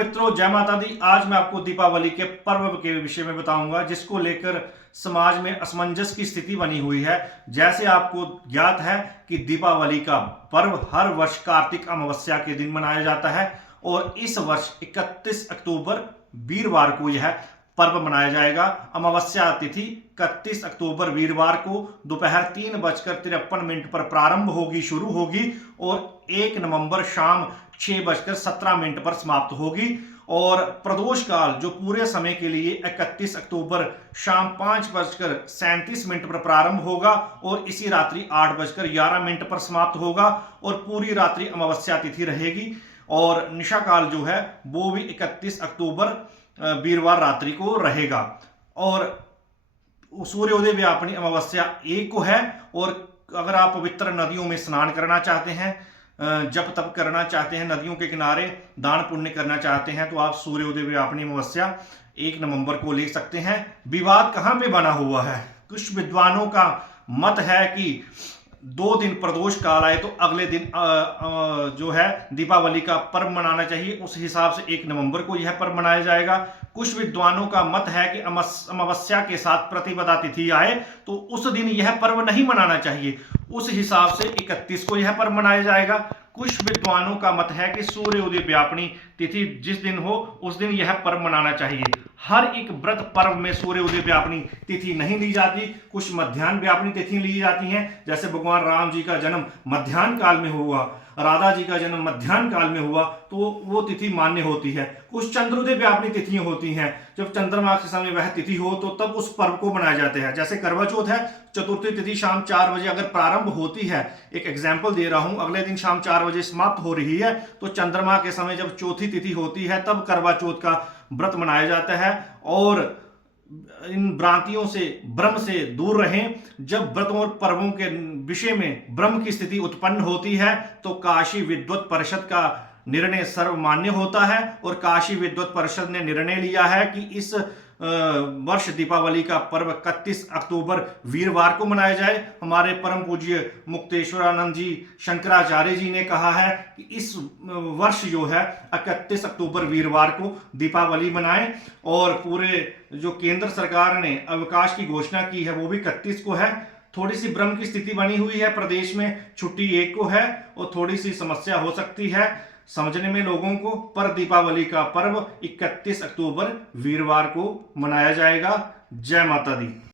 मित्रों, जय माता दी। आज मैं आपको दीपावली के पर्व के विषय में बताऊंगा, जिसको लेकर समाज में असमंजस की स्थिति बनी हुई है। जैसे आपको ज्ञात है कि दीपावली का पर्व हर वर्ष कार्तिक अमावस्या के दिन मनाया जाता है और इस वर्ष 31 अक्टूबर वीरवार को यह पर्व मनाया जाएगा। अमावस्या तिथि 31 अक्टूबर वीरवार को दोपहर 3:53 पर प्रारंभ होगी, शुरू होगी और 1 नवंबर शाम 6:17 पर समाप्त होगी। और प्रदोष काल जो पूरे समय के लिए 31 अक्टूबर शाम 5:37 पर प्रारंभ होगा और इसी रात्रि 8:11 पर समाप्त होगा और पूरी रात्रि अमावस्या तिथि रहेगी। और निशा काल जो है वो भी 31 अक्टूबर वीरवार रात्रि को रहेगा। और सूर्योदय व्यापनी अमावस्या 1 को है। और अगर आप पवित्र नदियों में स्नान करना चाहते हैं, जप तप करना चाहते हैं, नदियों के किनारे दान पुण्य करना चाहते हैं, तो आप सूर्योदय व्यापनी अमावस्या 1 नवंबर को ले सकते हैं। विवाद कहां पे बना हुआ है? कुछ विद्वानों का मत है कि 2 दिन प्रदोष काल आए तो अगले दिन जो है दीपावली का पर्व मनाना चाहिए, उस हिसाब से 1 नवंबर को यह पर्व मनाया जाएगा। कुछ विद्वानों का मत है कि अमावस्या के साथ प्रतिपदा तिथि आए तो उस दिन यह पर्व नहीं मनाना चाहिए, उस हिसाब से 31 को यह पर्व मनाया जाएगा। कुछ विद्वानों का मत है कि सूर्योदय व्यापनी तिथि जिस दिन हो उस दिन यह पर्व मनाना चाहिए। हर एक व्रत पर्व में सूर्योदय व्यापनी तिथि नहीं ली जाती, कुछ मध्याह्न व्यापनी तिथि ली जाती हैं। जैसे भगवान राम जी का जन्म मध्याह्न काल में हुआ, राधा जी का जन्म मध्याह्न काल में हुआ, तो वो तिथि मान्य होती है। कुछ चंद्रोदय व्यापनी तिथियां होती हैं, जब चंद्रमा के समय वह तिथि हो तो तब उस पर्व को मनाया जाता है। जैसे करवा चौथ है, चतुर्थी तिथि शाम 4 बजे अगर प्रारंभ होती है, एक एग्जाम्पल दे रहा हूं, अगले दिन शाम 4 बजे समाप्त हो रही है, तो चंद्रमा के समय जब चौथी तिथि होती है तब करवा चौथ का व्रत मनाया जाता है। और इन भ्रांतियों से, भ्रम से दूर रहें। जब व्रतों और पर्वों के विषय में भ्रम की स्थिति उत्पन्न होती है तो काशी विद्वत परिषद का निर्णय सर्वमान्य होता है। और काशी विद्वत परिषद ने निर्णय लिया है कि इस वर्ष दीपावली का पर्व 31 अक्टूबर वीरवार को मनाया जाए। हमारे परम पूज्य मुक्तेश्वरानंद जी शंकराचार्य जी ने कहा है कि इस वर्ष जो है 31 अक्टूबर वीरवार को दीपावली मनाएं। और पूरे जो केंद्र सरकार ने अवकाश की घोषणा की है वो भी 31 को है। थोड़ी सी भ्रम की स्थिति बनी हुई है, प्रदेश में छुट्टी 1 को है और थोड़ी सी समस्या हो सकती है समझने में लोगों को, पर दीपावली का पर्व 31 अक्टूबर वीरवार को मनाया जाएगा। जय माता दी।